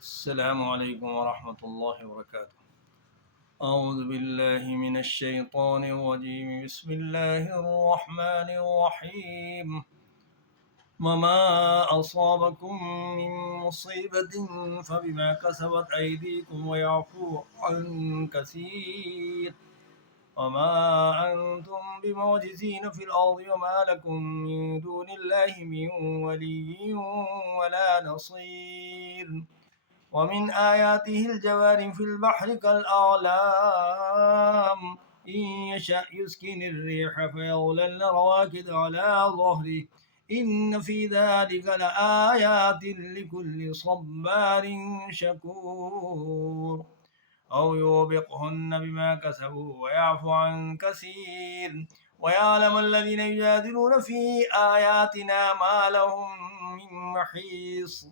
السلام عليكم ورحمة الله وبركاته. أعوذ بالله من الشيطان الرجيم. بسم الله الرحمن الرحيم. وما أصابكم من مصيبة فبما كسبت أيديكم ويعفو عن كثير. وما أنتم بمعجزين في الأرض وما لكم من دون الله من ولي ولا نصير. ومن آياته الجوار في البحر كالأعلام إن يشأ يسكن الريح فيظللن رواكد على ظهره إن في ذلك لآيات لكل صبار شكور. أو يوبقهن بما كسبوا ويعفو عن كثير. ويعلم الذين يجادلون في آياتنا ما لهم من محيص.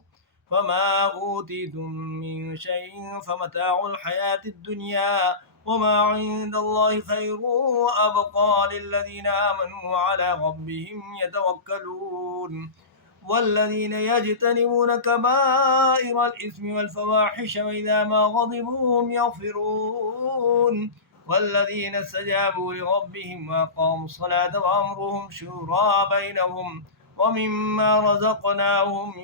فما أوتيتم من شيء فمتاع الحياة الدنيا وما عند الله خير وأبقى للذين آمنوا وعلى ربهم يتوكلون. والذين يجتنبون كبائر الإثم والفواحش وإذا ما غضبوا هم يغفرون. والذين استجابوا لربهم وأقاموا الصلاة وأمرهم شورى بينهم ومما رزقناهم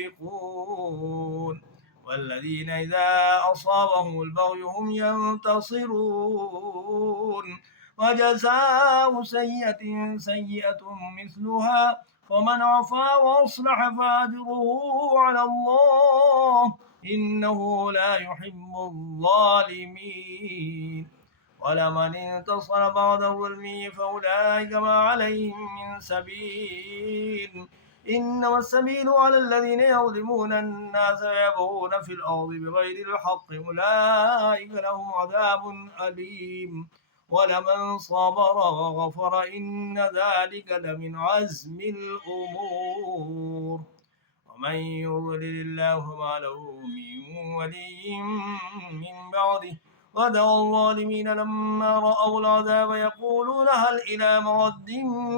ينفقون. والذين إذا أصابهم البغي هم ينتصرون. وجزاء سيئة سيئة مثلها ومن عفا وأصلح فأجره على الله إنه لا يحب الظالمين. ولمن انتصر بعد ظلمه فأولئك ما عليهم من سبيل إنما السبيل على الذين يظلمون الناس ويبغون في الأرض بغير الحق أولئك لهم عذاب أليم. ولمن صبر وغفر إن ذلك لمن عزم الأمور. ومن يضلل الله فما له من ولي من بعده ودعا الظالمين لما رأوا العذاب يقولون هل إلى مرد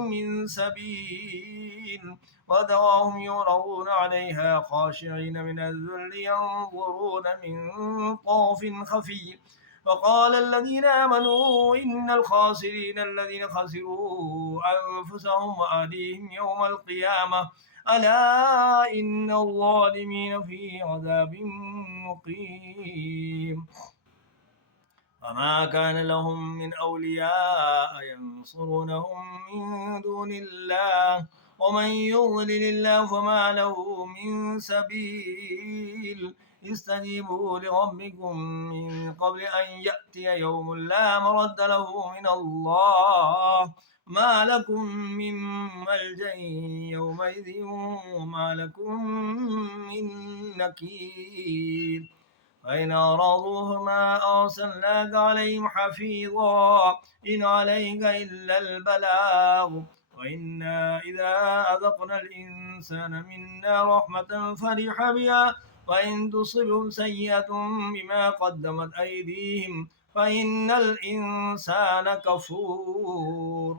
من سبيل. ودعاهم يعرضون عليها خاشعين من الذل ينظرون من طرف خفي. وقال الذين آمنوا إن الخاسرين الذين خسروا أنفسهم وأهليهم يوم القيامة ألا إن الظالمين في عذاب مقيم. وما كان لهم من أولياء ينصرونهم من دون الله ومن يضلل الله فما له من سبيل. استجيبوا لربكم من قبل أن يأتي يوم لا مرد له من الله ما لكم من ملجأ يومئذ وما لكم من نكير. فإن أرادوا فما أرسلناك عليهم حفيظا إن عليك إلا البلاغ. وإنا إذا أذقنا الإنسان منا رحمة فرح بها وإن تصبهم سيئة بما قدمت أيديهم فإن الإنسان كفور.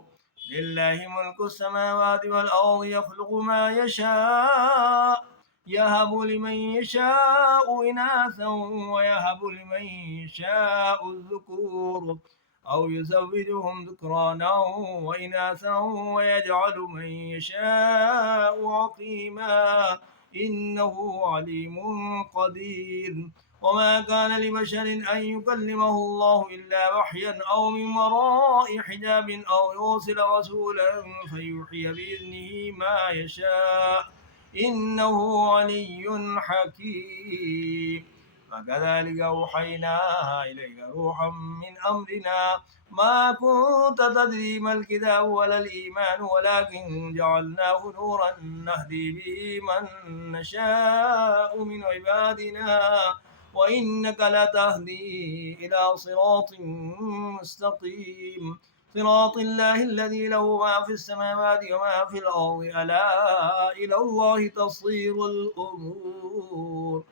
لله ملك السماوات والأرض يخلق ما يشاء يهب لمن يشاء إناثا ويهب لمن يشاء الذكور أو يزوجهم ذكرانا وإناثا ويجعل من يشاء عقيما إنه عليم قدير. وما كان لبشر أن يكلمه الله إلا وحيا أو من وراء حجاب أو يرسل رسولا فيوحي بإذنه ما يشاء إنه علي حكيم. فكذلك أوحينا إليك روحا من أمرنا ما كنت تدري ما الكتاب ولا الإيمان ولكن جعلناه نورا نهدي به من نشاء من عبادنا وإنك لتهدي إلى صراط مستقيم صراط الله الذي له ما في السماوات وما في الأرض ألا إلى الله تصير الأمور.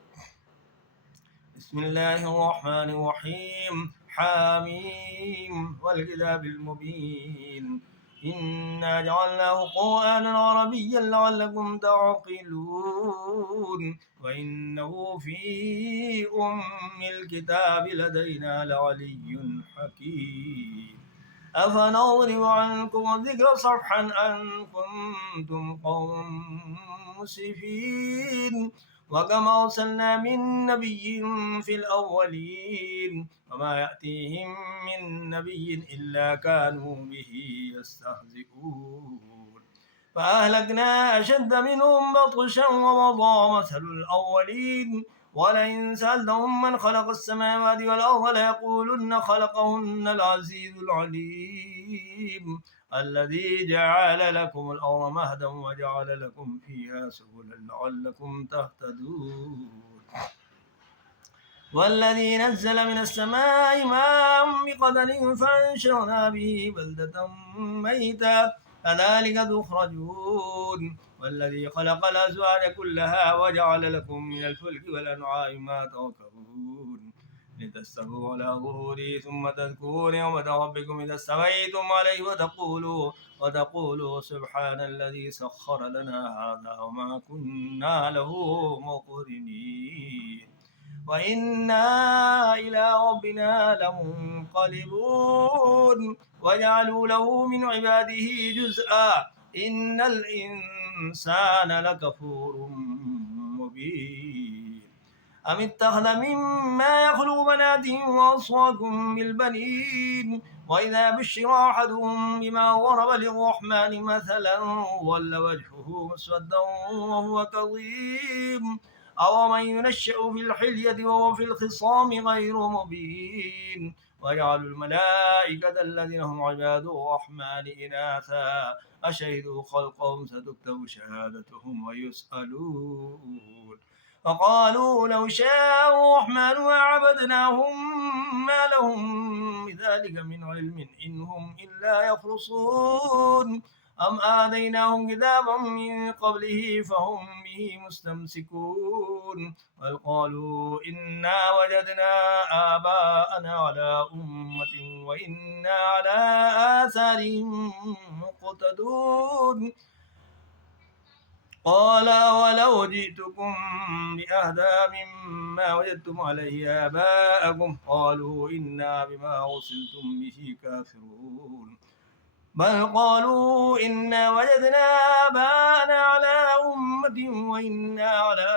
بسم الله الرحمن الرحيم. حاميم والكتاب المبين إنا جعلناه قرآنا عربيا لعلكم تعقلون وإنه في الكتاب لدينا لعلي حكيم أفنضرب عنكم الذكر صفحا أن كنتم قوم مسرفين وكما أرسلنا من نبي في الأولين وما يأتيهم من نبي إلا كانوا به يستهزئون فأهلكنا أشد منهم بطشا ومضى مثل الأولين ولئن سألتهم من خلق السماوات والأرض ليقولن خلقهن العزيز العليم الذي جعل لكم الأرض مهدا وجعل لكم فيها سبلا لعلكم تهتدون والذي نزل من السماء ماء بقدر فأنشرنا به بلدة ميتا كذلك تخرجون والذي خلق الأزواج كلها وجعل لكم من الفلك والأنعام ما تركبون لتستووا على ظهوره ثم تذكروا نعمة ربكم إذا استويتم عليه وتقولوا سبحان الذي سخر لنا هذا وما كنا له مقرنين وإنا إلى ربنا لمنقلبون وجعلوا له من عباده جزءا إن الإنسان لكفور مبين أم اتخذ مما يخلق بنات وأصواكم بالبنين وإذا بشر أحدهم بما ضرب للرحمن مثلا ظل وجهه مسودا وهو كظيم أومن ينشأ في الحلية وهو في الخصام غير مبين وجعلوا الملائكة الذين هم عباد الرحمن إناثا أشهدوا خلقهم ستكتب شهادتهم ويسألون فقالوا لو شاء الرحمن ما عبدناهم ما لهم بذلك من علم إن هم إلا يخرصون أم آتيناهم كتابا من قبله فهم به مستمسكون بل قالوا إنا وجدنا آباءنا على أمة وإنا على آثارهم مقتدون قال ولو جئتكم بأهدى مما وجدتم عليه آباءكم قالوا إنا بما أرسلتم به كافرون بل قالوا إنا وجدنا آباءنا على أمة وإنا على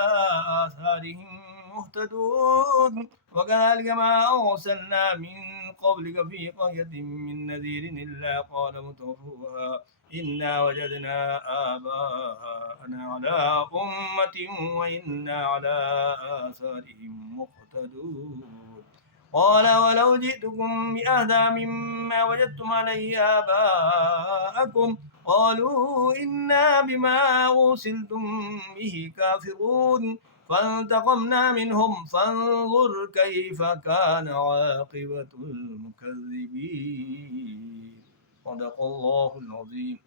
آثارهم مهتدون وكذلك ما أرسلنا من قبلك في قرية من نذير إلا قال مترفوها إنا وجدنا آباءنا على أمة وإنا على آثارهم مقتدون قال ولو جئتكم بأهدى مما وجدتم عليه آباءكم قالوا إنا بما أرسلتم به كافرون فانتقمنا منهم فانظر كيف كان عاقبة المكذبين صدق الله العظيم